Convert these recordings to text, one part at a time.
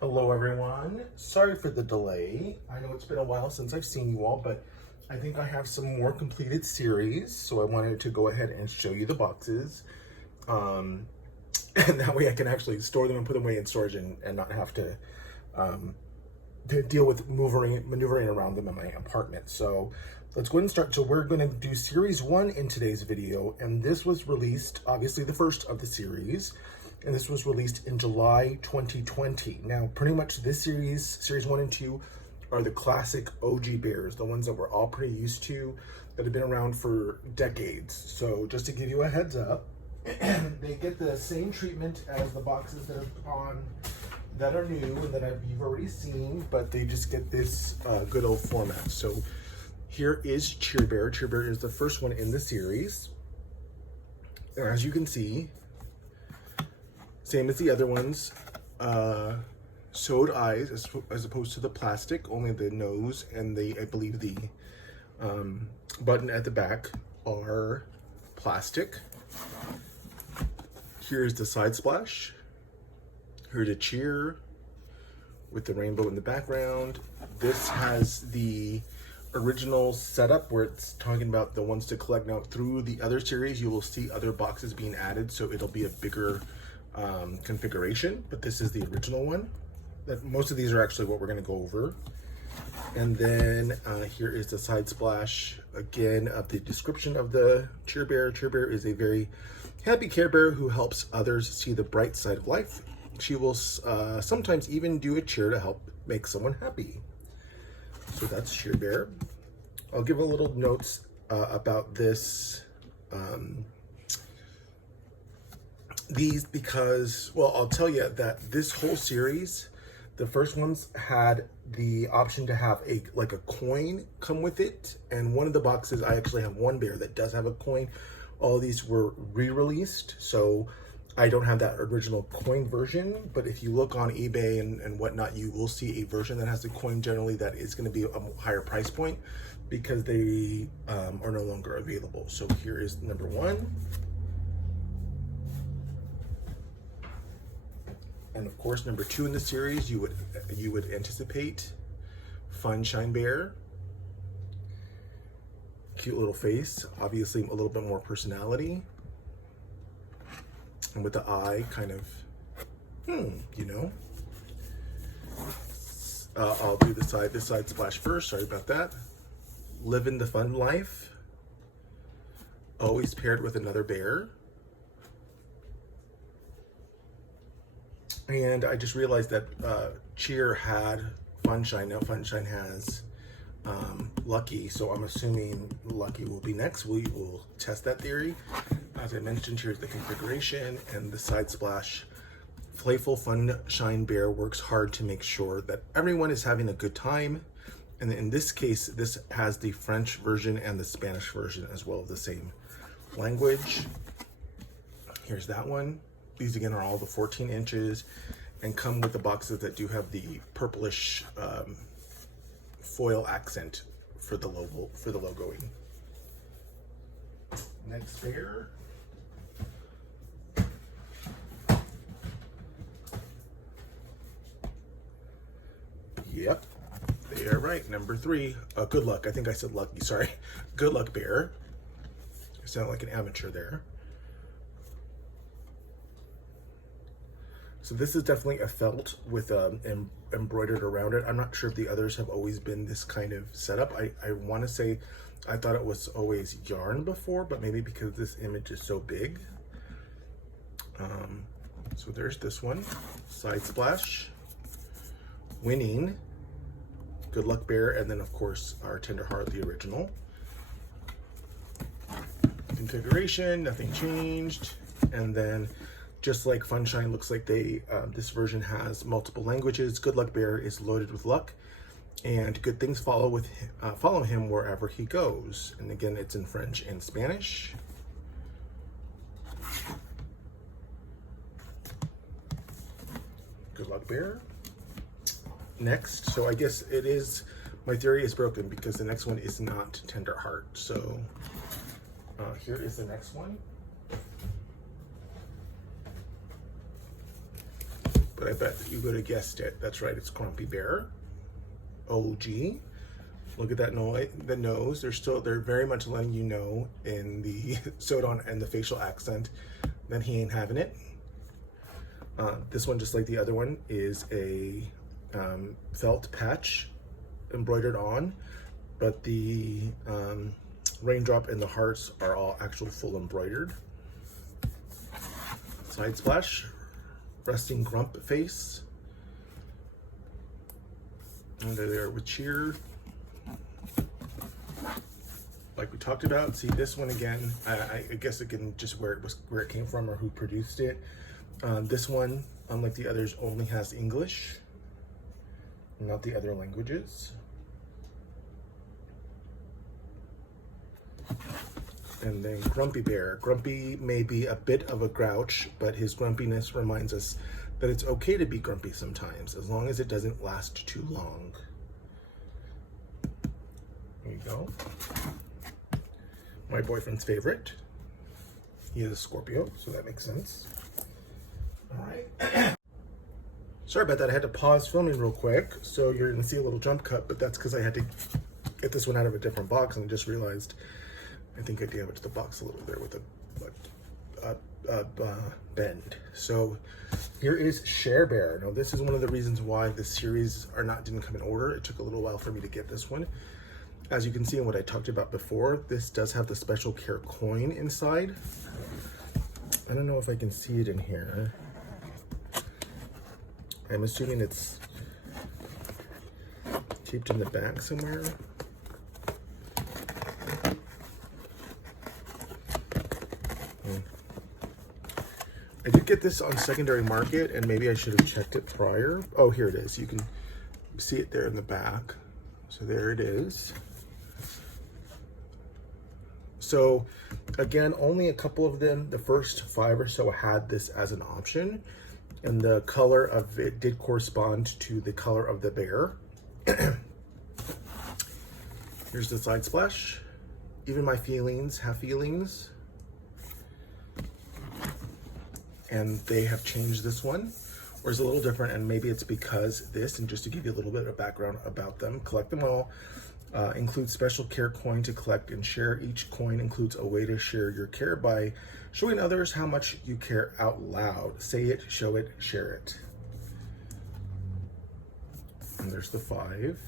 Hello everyone. Sorry for the delay. I know it's been a while since I've seen you all, but I think I have some more completed series, so I wanted to go ahead and show you the boxes. And that way I can actually store them and put them away in storage and not have to deal with maneuvering around them in my apartment. So let's go ahead and start. So we're going to do series 1 in today's video, and this was released, obviously the first of the series, and this was released in July 2020. Now, pretty much this series 1 and 2, are the classic OG bears, the ones that we're all pretty used to, that have been around for decades. So just to give you a heads up, they get the same treatment as the boxes that are new and that you've already seen, but they just get this good old format. So here is Cheer Bear. Cheer Bear is the first one in the series. And as you can see, same as the other ones, sewed eyes as opposed to the plastic. Only the nose and I believe the button at the back are plastic. Here's the side splash. Here's a cheer with the rainbow in the background. This has the original setup where it's talking about the ones to collect. Now through the other series, you will see other boxes being added, so it'll be a bigger configuration, but this is the original one. Most of these are actually what we're going to go over. And then here is the side splash again of the description of the Cheer Bear. Cheer Bear is a very happy Care Bear who helps others see the bright side of life. She will sometimes even do a cheer to help make someone happy. So that's Cheer Bear. I'll give a little notes about this. These because, well, I'll tell you that this whole series, the first ones had the option to have a coin come with it, and one of the boxes I actually have one bear that does have a coin. All these were re-released, so I don't have that original coin version, but if you look on eBay and whatnot, you will see a version that has a coin. Generally that is going to be a higher price point because they are no longer available. So here is number 1. And of course, number 2 in the series, you would anticipate Funshine Bear. Cute little face, obviously a little bit more personality. And with the eye, kind of, you know. I'll do this side splash first, sorry about that. Living the fun life. Always paired with another bear. And I just realized that Cheer had Funshine. Now Funshine has Lucky, so I'm assuming Lucky will be next. We will test that theory. As I mentioned, here's the configuration and the side splash. Playful Funshine Bear works hard to make sure that everyone is having a good time. And in this case, this has the French version and the Spanish version as well, the same language. Here's that one. These again are all the 14 inches and come with the boxes that do have the purplish foil accent for the logoing. Next bear. Yep, they are right. Number 3. Good Luck. I think I said Lucky. Sorry. Good Luck Bear. I sound like an amateur there. So this is definitely a felt with embroidered around it. I'm not sure if the others have always been this kind of setup. I want to say I thought it was always yarn before, but maybe because this image is so big. So there's this one. Side splash. Winning. Good Luck Bear. And then of course our Tender Heart, the original. Configuration, nothing changed. And then just like Funshine, looks like this version has multiple languages. Good Luck Bear is loaded with luck, and good things follow him wherever he goes. And again, it's in French and Spanish. Good Luck Bear. Next, so I guess my theory is broken because the next one is not Tender Heart. So here is the next one. but I bet you would have guessed it. That's right, it's Grumpy Bear. OG. Look at that the nose. They're very much letting you know in the Sodon and the facial accent that he ain't having it. This one, just like the other one, is a felt patch embroidered on, but the raindrop and the hearts are all actual full embroidered. Side splash, resting grump face. Under there with cheer. Like we talked about, see this one again, I guess again, just where it came from or who produced it. This one, unlike the others, only has English, not the other languages. And then Grumpy Bear. Grumpy may be a bit of a grouch, but his grumpiness reminds us that it's okay to be grumpy sometimes, as long as it doesn't last too long. There you go. My boyfriend's favorite. He is a Scorpio, so that makes sense. All right. Sorry about that. I had to pause filming real quick, so you're gonna see a little jump cut, but that's because I had to get this one out of a different box, and I just realized I think I damaged the box a little there with a bend. So here is Share Bear. Now this is one of the reasons why this series didn't come in order. It took a little while for me to get this one. As you can see in what I talked about before, this does have the special care coin inside. I don't know if I can see it in here. I'm assuming it's taped in the back somewhere. I did get this on secondary market, and maybe I should have checked it prior. Oh, here it is. You can see it there in the back. So there it is. So again, only a couple of them, the first 5 or so, had this as an option, and the color of it did correspond to the color of the bear. Here's the side splash. Even my feelings have feelings. And they have changed this one, or it's a little different, and maybe it's because this, and just to give you a little bit of background about them, collect them all. Includes special care coin to collect and share. Each coin includes a way to share your care by showing others how much you care out loud. Say it, show it, share it. And there's the 5,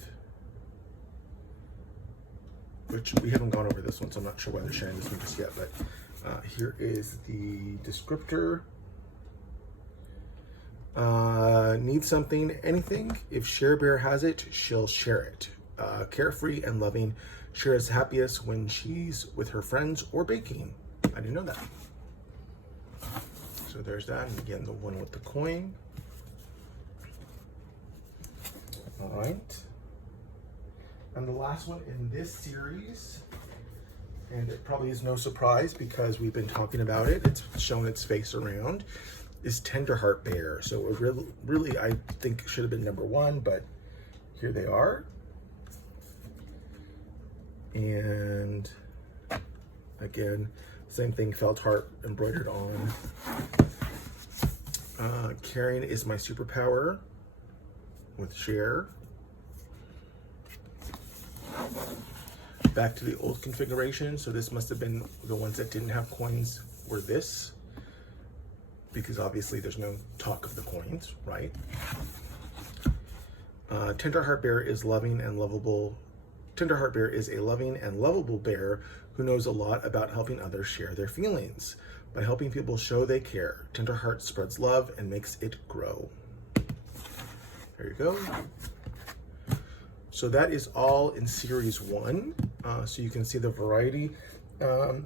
which we haven't gone over this one, so I'm not sure why they're sharing this one just yet, but here is the descriptor. Need something, anything? If Share Bear has it, she'll share it. Carefree and loving, Share is happiest when she's with her friends or baking. I didn't know that. So there's that, and again, the one with the coin. All right. And the last one in this series, and it probably is no surprise because we've been talking about it, it's shown its face around, is Tenderheart Bear. So it really, I think should have been number 1, but here they are. And again, same thing, felt heart embroidered on. Caring is my superpower with Share. Back to the old configuration. So this must have been the ones that didn't have coins were this, because obviously there's no talk of the coins, right? Tenderheart Bear is loving and lovable. Tenderheart Bear is a loving and lovable bear who knows a lot about helping others share their feelings. By helping people show they care, Tenderheart spreads love and makes it grow. There you go. So that is all in series 1. So you can see the variety.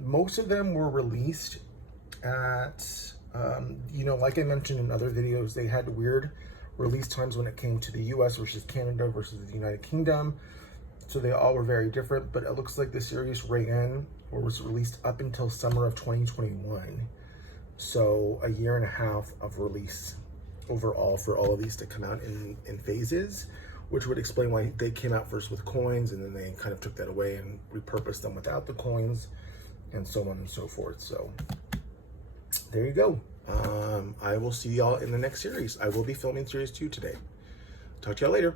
Most of them were released at, like I mentioned in other videos, they had weird release times when it came to the US versus Canada versus the United Kingdom. So they all were very different, but it looks like the series ran or was released up until summer of 2021. So a year and a half of release overall for all of these to come out in phases, which would explain why they came out first with coins and then they kind of took that away and repurposed them without the coins and so on and so forth. So there you go. I will see y'all in the next series. I will be filming series 2 today. Talk to y'all later.